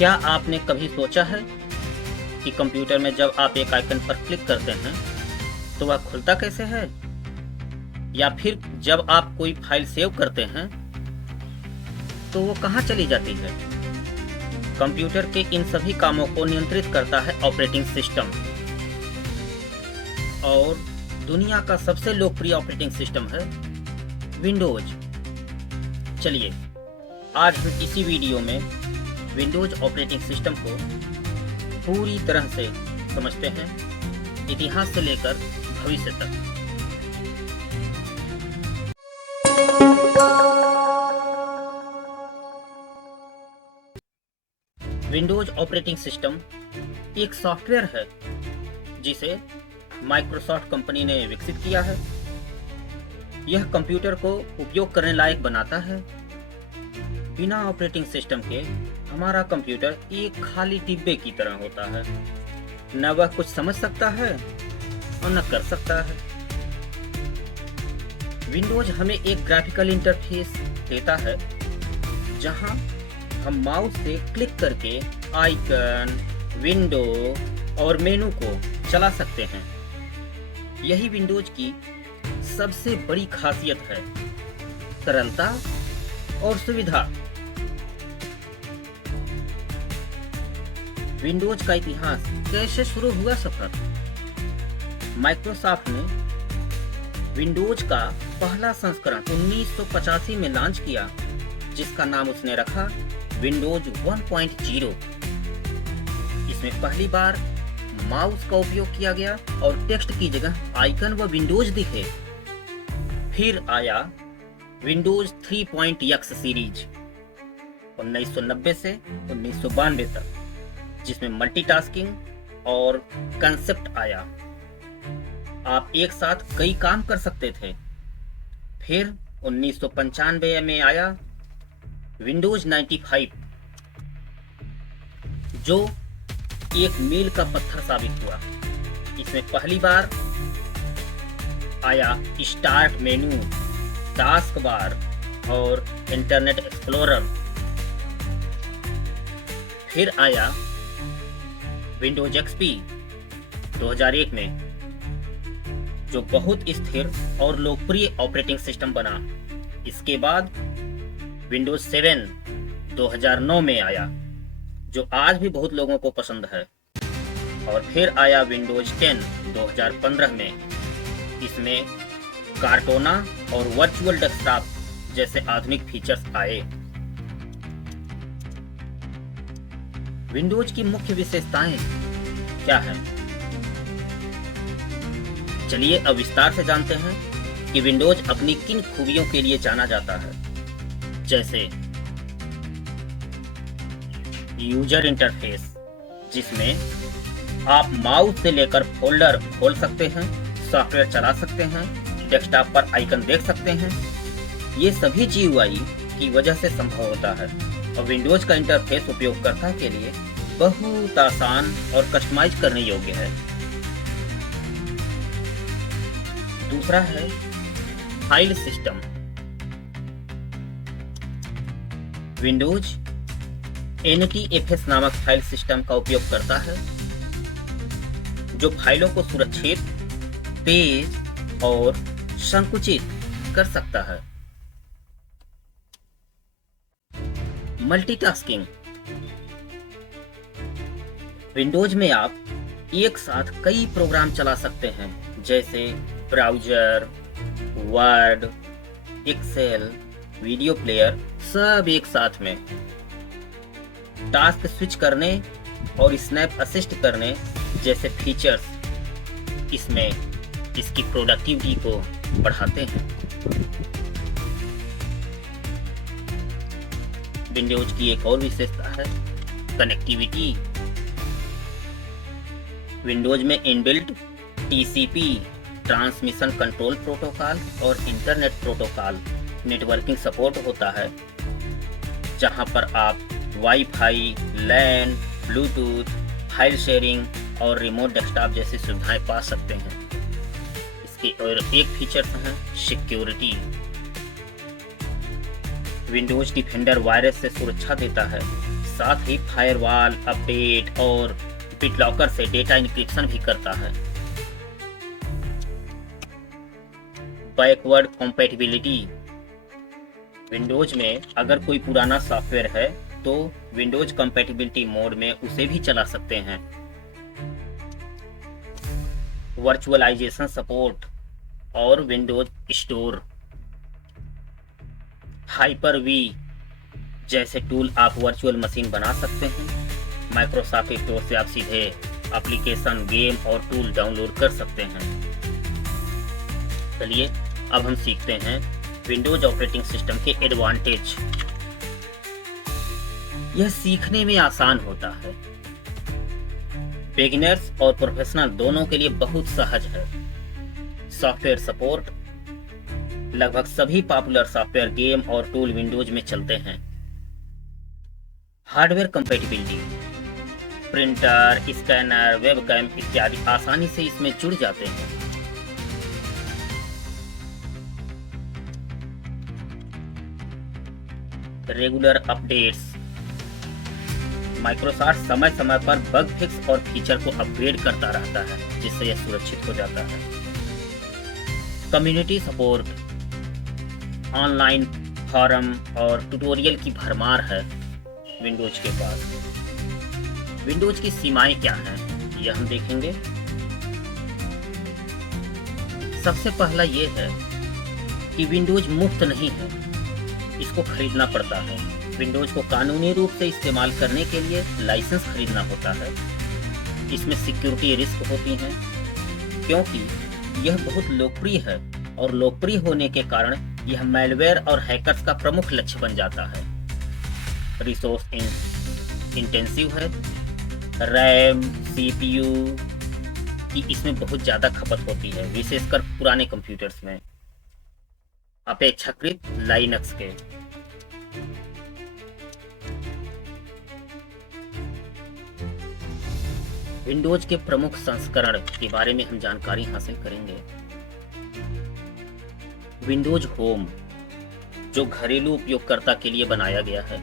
क्या आपने कभी सोचा है कि कंप्यूटर में जब आप एक आइकन पर क्लिक करते हैं तो वह खुलता कैसे है? या फिर जब आप कोई फाइल सेव करते हैं तो वो कहाँ चली जाती है? कंप्यूटर के इन सभी कामों को नियंत्रित करता है ऑपरेटिंग सिस्टम, और दुनिया का सबसे लोकप्रिय ऑपरेटिंग सिस्टम है विंडोज। चलिए आज हम इसी वीडियो में विंडोज ऑपरेटिंग सिस्टम को पूरी तरह से समझते हैं, इतिहास से लेकर भविष्य तक। विंडोज ऑपरेटिंग सिस्टम एक सॉफ्टवेयर है जिसे माइक्रोसॉफ्ट कंपनी ने विकसित किया है। यह कंप्यूटर को उपयोग करने लायक बनाता है। बिना ऑपरेटिंग सिस्टम के हमारा कंप्यूटर एक खाली डिब्बे की तरह होता है, न वह कुछ समझ सकता है और न कर सकता है। विंडोज हमें एक ग्राफिकल इंटरफेस देता है जहां हम माउस से क्लिक करके आइकन, विंडो और मेनू को चला सकते हैं। यही विंडोज की सबसे बड़ी खासियत है, सरलता और सुविधा। विंडोज का इतिहास कैसे शुरू हुआ सफर? माइक्रोसॉफ्ट ने विंडोज का पहला संस्करण 1985 में लॉन्च किया, जिसका नाम उसने रखा विंडोज 1.0। इसमें पहली बार माउस का उपयोग किया गया और टेक्स्ट की जगह आइकन व विंडोज दिखे। फिर आया विंडोज 3.x सीरीज 1990 से 1992 तक, जिसमें मल्टीटास्किंग और कंसेप्ट आया। आप एक साथ कई काम कर सकते थे। फिर 1995 में आया विंडोज 95, जो एक मील का पत्थर साबित हुआ। इसमें पहली बार आया स्टार्ट मेनू, टास्क बार और इंटरनेट एक्सप्लोरर। फिर आया विंडोज एक्सपी 2001 में, जो बहुत स्थिर और लोकप्रिय ऑपरेटिंग सिस्टम बना। इसके बाद विंडोज 7 2009 में आया, जो आज भी बहुत लोगों को पसंद है। और फिर आया विंडोज 10 2015 में। इसमें कार्टोना और वर्चुअल डेस्कटॉप जैसे आधुनिक फीचर्स आए। विंडोज की मुख्य विशेषताएं क्या हैं? चलिए अब विस्तार से जानते हैं कि विंडोज अपनी किन खूबियों के लिए जाना जाता है। जैसे यूजर इंटरफेस, जिसमें आप माउस से लेकर फोल्डर खोल सकते हैं, सॉफ्टवेयर चला सकते हैं, डेस्कटॉप पर आइकन देख सकते हैं। ये सभी GUI की वजह से संभव होता है और विंडोज का इंटरफेस उपयोगकर्ता के लिए बहुत आसान और कस्टमाइज करने योग्य है। दूसरा है फाइल सिस्टम। विंडोज NTFS नामक फाइल सिस्टम का उपयोग करता है, जो फाइलों को सुरक्षित, तेज और संकुचित कर सकता है। मल्टीटास्किंग। विंडोज में आप एक साथ कई प्रोग्राम चला सकते हैं, जैसे browser, word, excel, video player, सब एक साथ में। टास्क स्विच करने और स्नैप असिस्ट करने जैसे फीचर्स इसमें इसकी प्रोडक्टिविटी को बढ़ाते हैं। विंडोज की एक और विशेषता है कनेक्टिविटी। विंडोज में inbuilt TCP transmission control protocol और इंटरनेट प्रोटोकॉल नेटवर्किंग सपोर्ट होता है, जहां पर आप वाईफाई, लैन, ब्लूटूथ, फाइल शेयरिंग और रिमोट डेस्कटॉप जैसी सुविधाएं पा सकते हैं। इसके और एक फीचर है सिक्योरिटी। विंडोज डिफेंडर वायरस से सुरक्षा देता है, साथ ही फायरवॉल, अपडेट और बिटलॉकर से डेटा इंक्रिप्शन भी करता है। बैकवर्ड कंपैटिबिलिटी, विंडोज में अगर कोई पुराना सॉफ्टवेयर है तो विंडोज कंपैटिबिलिटी मोड में उसे भी चला सकते हैं। वर्चुअलाइजेशन सपोर्ट और विंडोज स्टोर, हाइपर वी जैसे टूल आप वर्चुअल मशीन बना सकते हैं। माइक्रोसॉफ्ट स्टोर से आप सीधे एप्लीकेशन, गेम और टूल डाउनलोड कर सकते हैं। चलिए अब हम सीखते हैं विंडोज ऑपरेटिंग सिस्टम के एडवांटेज। यह सीखने में आसान होता है, बिगिनर्स और प्रोफेशनल दोनों के लिए बहुत सहज है। सॉफ्टवेयर सपोर्ट, लगभग सभी पॉपुलर सॉफ्टवेयर, गेम और टूल विंडोज में चलते हैं। Hardware compatibility, printer, scanner, webcam इत्यादि आसानी से इसमें जुड़ जाते हैं। रेगुलर अपडेट्स, माइक्रोसॉफ्ट समय समय पर बग फिक्स और फीचर को अपग्रेड करता रहता है, जिससे यह सुरक्षित हो जाता है। कम्युनिटी सपोर्ट, ऑनलाइन फोरम और ट्यूटोरियल की भरमार है विंडोज के पास। विंडोज की सीमाएं क्या हैं, यह हम देखेंगे। सबसे पहला ये है कि विंडोज मुफ्त नहीं है, इसको खरीदना पड़ता है। विंडोज को कानूनी रूप से इस्तेमाल करने के लिए लाइसेंस खरीदना होता है। इसमें सिक्योरिटी रिस्क होती हैं, क्योंकि यह बहुत लोकप्रिय है और लोकप्रिय होने के कारण यह मैलवेयर और हैकर्स का प्रमुख लक्ष्य बन जाता है। रिसोर्स इंटेंसिव है, रैम, सीपीयू की इसमें बहुत ज़्यादा खपत होती है, विशेषकर पुराने कंप्यूटर्स में अपेक्षाकृत लाइनक्स के। विंडोज के प्रमुख संस्करण के बारे में हम जानकारी हासिल करेंगे। विंडोज होम, जो घरेलू उपयोगकर्ता के लिए बनाया गया है,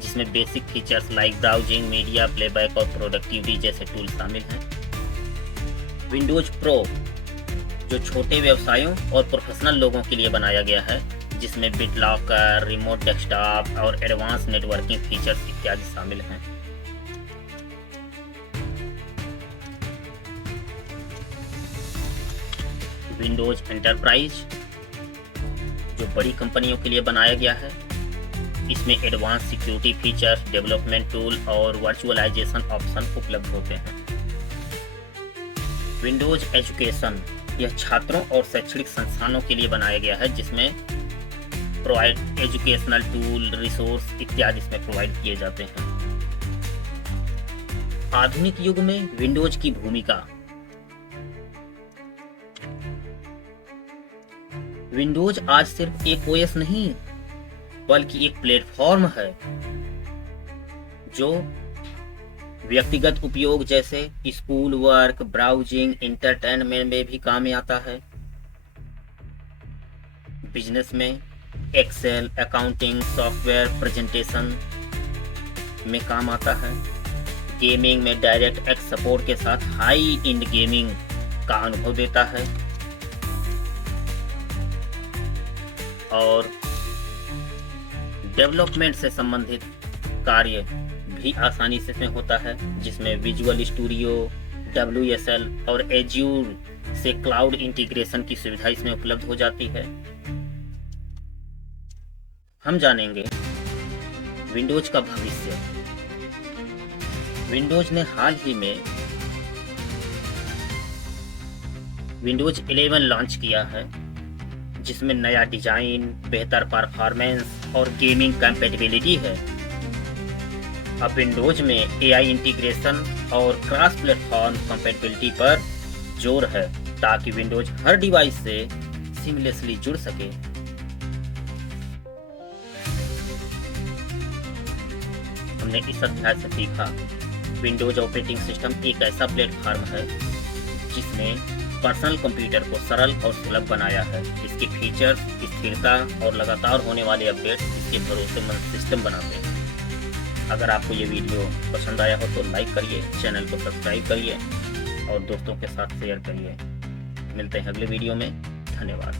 जिसमें basic features like browsing, media playback और प्रोडक्टिविटी जैसे टूल शामिल हैं। विंडोज प्रो, जो छोटे व्यवसायों और प्रोफेशनल लोगों के लिए बनाया गया है, जिसमें बिटलॉकर, रिमोट डेस्कटॉप और एडवांस नेटवर्किंग फीचर्स इत्यादि शामिल हैं। विंडोज एंटरप्राइज, जो बड़ी कंपनियों के लिए बनाया गया है, इसमें advance security features, development tool और वर्चुअलाइजेशन ऑप्शन उपलब्ध होते हैं। विंडोज एजुकेशन, यह छात्रों और शैक्षणिक संस्थानों के लिए बनाया गया है, जिसमें प्रोवाइड एजुकेशनल टूल, रिसोर्स इत्यादि इसमें प्रोवाइड किए जाते हैं। आधुनिक युग में विंडोज की भूमिका। विंडोज आज सिर्फ एक ओएस नहीं, बल्कि एक प्लेटफॉर्म है जो व्यक्तिगत उपयोग जैसे स्कूल वर्क, ब्राउजिंग, इंटरटेनमेंट में भी काम में आता है। बिजनेस में एक्सेल, अकाउंटिंग, सॉफ्टवेयर प्रेजेंटेशन में काम आता है। गेमिंग में डायरेक्ट एक्स सपोर्ट के साथ हाई एंड गेमिंग का अनुभव देता है। और डेवलपमेंट से संबंधित कार्य भी आसानी से इसमें होता है, जिसमें विजुअल स्टूडियो, WSL और एज्यूर से क्लाउड इंटीग्रेशन की सुविधा इसमें उपलब्ध हो जाती है। हम जानेंगे विंडोज का भविष्य। विंडोज ने हाल ही में विंडोज 11 लॉन्च किया है, जिसमें नया डिजाइन, बेहतर परफॉर्मेंस और गेमिंग कंपैटिबिलिटी है। अब विंडोज में AI इंटीग्रेशन और क्रॉस प्लेटफॉर्म कंपैटिबिलिटी पर जोर है, ताकि विंडोज हर डिवाइस से सीमलेसली जुड़ सके। हमने इस अध्याय से सीखा विंडोज ऑपरेटिंग सिस्टम एक ऐसा प्लेटफॉर्म है जिसने पर्सनल कंप्यूटर को सरल और सुलभ बनाया है। इसके फीचर्स, स्थिरता और लगातार होने वाले अपडेट्स इसके भरोसेमंद सिस्टम बनाते हैं। अगर आपको ये वीडियो पसंद आया हो तो लाइक करिए, चैनल को सब्सक्राइब करिए और दोस्तों के साथ शेयर करिए। मिलते हैं अगले वीडियो में। धन्यवाद।